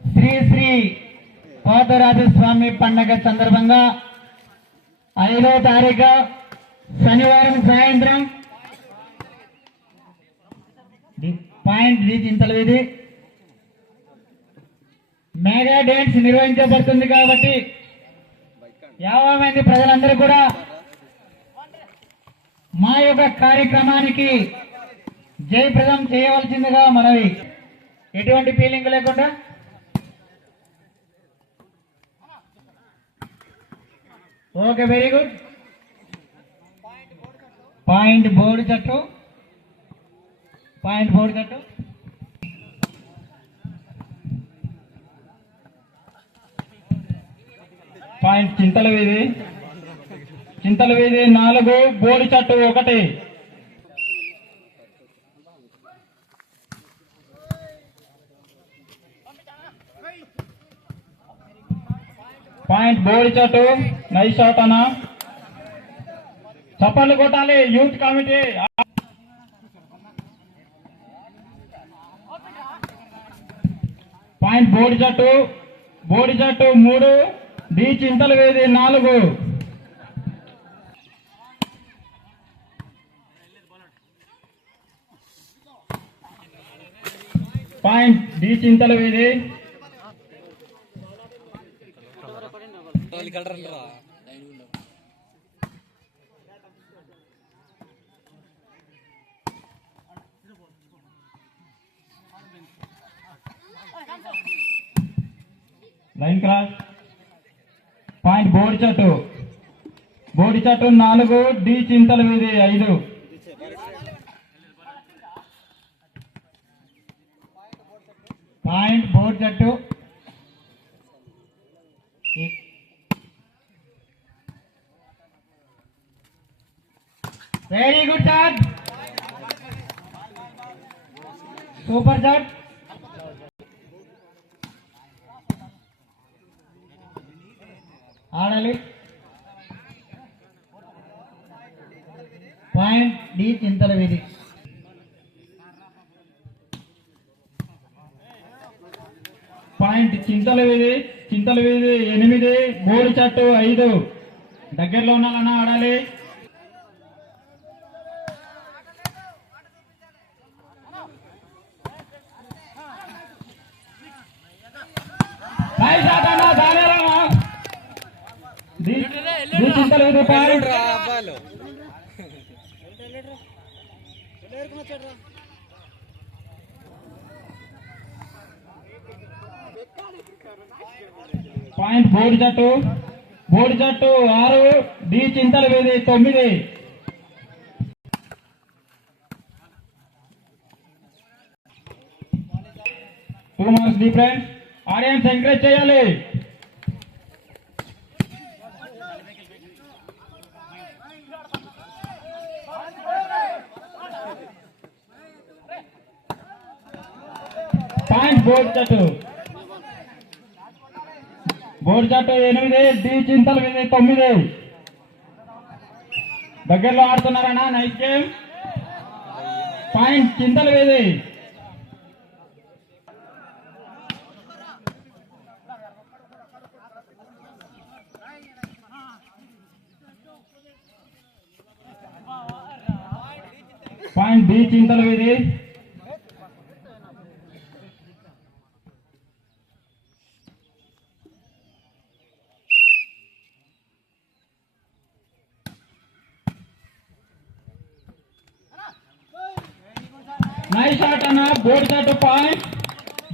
శ్రీ శ్రీ పాదరాజస్వామి పండగ సందర్భంగా 5వ తారీఖు శనివారం సాయంత్రం పాయింట్ డి చింతల వీధి మెగా డాన్స్ నిర్వహించబడుతుంది కాబట్టి 50 మంది ప్రజలందరూ కూడా మా యొక్క కార్యక్రమానికి జయప్రదం చేయవలసిందిగా మనవి. ఎటువంటి ఫీలింగ్ లేకుండా okay, very good. Point board జట్టు పాయింట్ చింతల వీధి 4 బోర్డు జట్టు 1. పాయింట్ బోర్డు జట్టు నైస్ షాట్ అన్న, చప్పట్లు కొట్టాలి యూత్ కమిటీ. పాయింట్ బోర్డు జట్టు 3, డి చింతల వీధి 4. పాయింట్ డి చింతల వీధి లైన్ క్రాస్. పాయింట్ బోర్డు జట్టు 4, డి చింతల వీధి 5. పాయింట్ బోర్డు జట్టు very good shot, super shot. ఆడాలి. Point D Chintala Veedhi. పాయింట్ చింతల వీధి 8, బోర్డు జట్టు 5. దగ్గరలో ఉన్నాలన్నా ఆడాలి. చింతల వీధి పాయింట్. పాయింట్ బోర్డు జట్టు 6, డి Chintala Veedhi 9. Two marks difference. Audience encourage చేయాలి. పాయింట్ బోర్డు జట్టు 8, డి చింతల వీధి 9. దగ్గరలో ఆడుతున్నారన్నా, nice game. Point Chintala Veedhi. Point D Chintala Veedhi. Nice shot అన్న, బోర్డు జట్టు పాయింట్.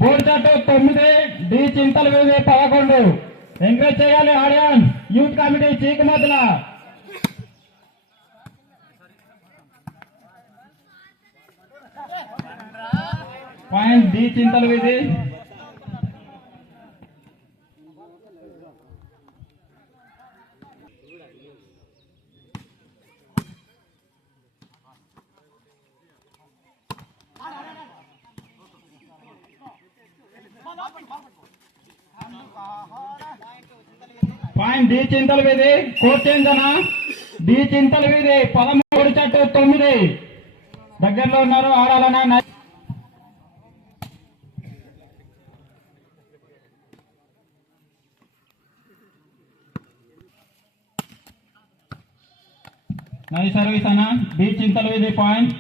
బోర్డు జట్టు 9, డి చింతల వీధి 11. ఎంకరేజ్ చేయాలి ఆడియన్స్, యూత్ కమిటీ చీకుమతుల. Point D Chintala Veedhi. Point D Chintala Veedhi. Court change అన్న, డి చింతల వీధి 13 జట్టు 9. దగ్గరలో ఉన్నారు, ఆడాలన్నా. నైస్ సర్వీస్ అన్న. D Chintala Veedhi point.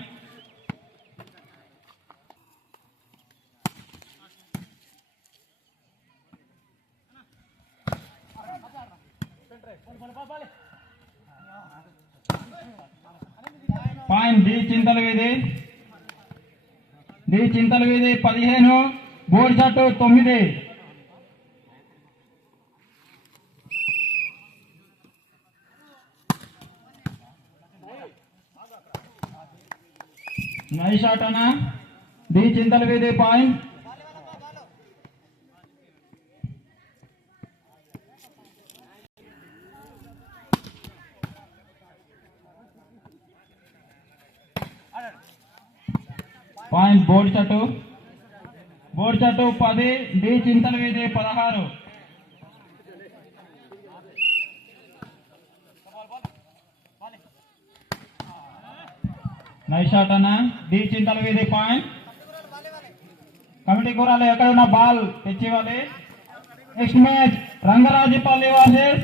Point D Chintala Veedhi. D Chintala Veedhi 15, board shot 9. Nice shot అన్న. D Chintala Veedhi point. Point board shot. Board shot 10, D Chintala Veedhi 16. Nice shot అన్న. D Chintala Veedhi point. Committee కూరాలు ఎక్కడ ఉన్న బాల్ తెచ్చివ్వాలి. Next match Rangarajupalli versus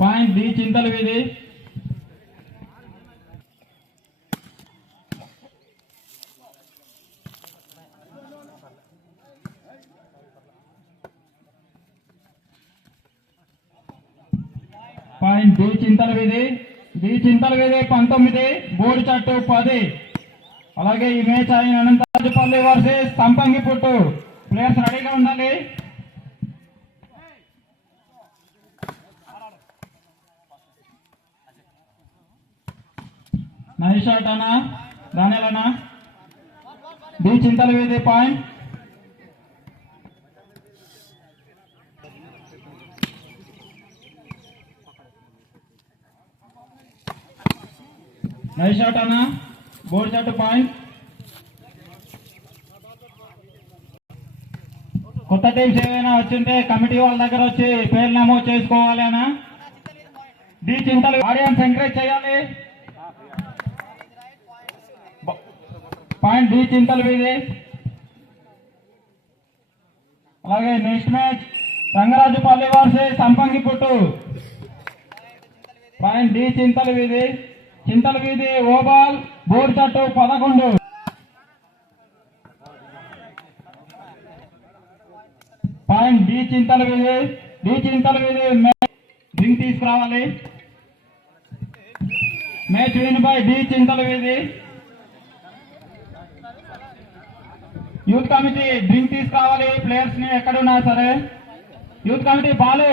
point D Chintala Veedhi. Point D Chintala Veedhi. D Chintala వీధి 19, board shot 10. అలాగే ఈ మ్యాచ్ అయిన అనంతరాజుపల్లి వర్సెస్ సంపంగిపుట్టు. ప్లేయర్స్ రెడీగా ఉండాలి. నైస్ షాట్ అన్న. దానియల్ అన్న. D Chintala Veedhi point. Nice shot అన్న. Board shot point. కొత్త టీమ్స్ ఏమైనా వచ్చింటే కమిటీ వాళ్ళ దగ్గర వచ్చి పేరు నమోదు చేసుకోవాలి అన్న. డి చింతలు ఆడియన్స్ ఎంకరేజ్ చేయాలి. Point D Chintala Veedhi. అలాగే next match Rangarajupalli versus Sampangiputtu. Point D Chintala Veedhi. Chintala Veedhi ఓబాల్, board shot 11. Point D Chintala Veedhi. D Chintala Veedhi drink తీసుకురావాలి. Match win by D Chintala Veedhi. Youth committee drink తీసుకురావాలి ప్లేయర్స్ ని ఎక్కడున్నా సరే. Youth committee Balu